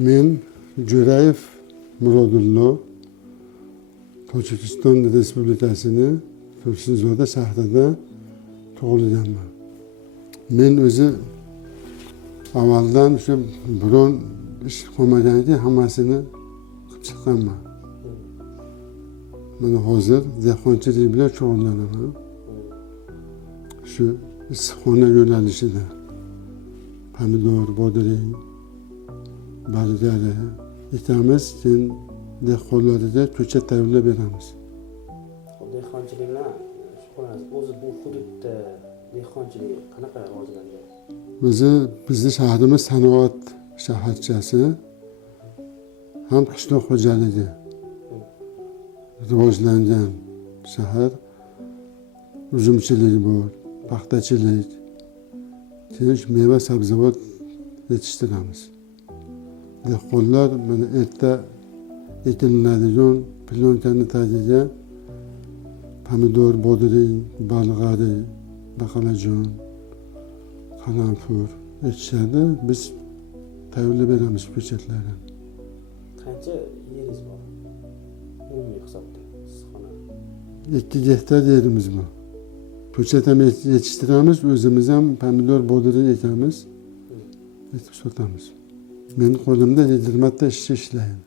Men Jo'rayev Murodullo Tojikiston Respublikasining Tursunzoda shahrida tug'ilganman. Men o'zi avvaldan shu biron ish qilmaganki hammasini qilib chiqqanman. Mana hozir dehqonchilik bilan shug'ullanaman. Shu issiqxona yo'nalishida pomidor, bodring, bargari ekamiz, keyin dehqonlarga ko'chat tayyorlab beramiz. Dehqonchilik bilan shug'ullanasiz. O'zi bu hududda dehqonchilik qanaqa rivojlangan? Bizni shahrimiz sanoat shaharchasi ham qishloq xo'jaligi rivojlangan shahar. Uzumchilik bor, paxtachilik, keyin meva sabzavot yetishtiramiz. Dehqonlar mana erta ekilinadigan plyonkaning tagiga pomidor, bodring, balg'ari, baqalajon, qalamfur ekishadi. Biz tayyorlab beramiz ko'chatlarni. Qancha yeringiz bor? Umumiy hisobda issiqxona. 2 gektar yerimiz bor. Ko'chat ham yetishtiramiz, o'zimiz ham pomidor, bodring ekamiz, ekib sotamiz. Men qo'limda 20 ta ishchi ishlaydi.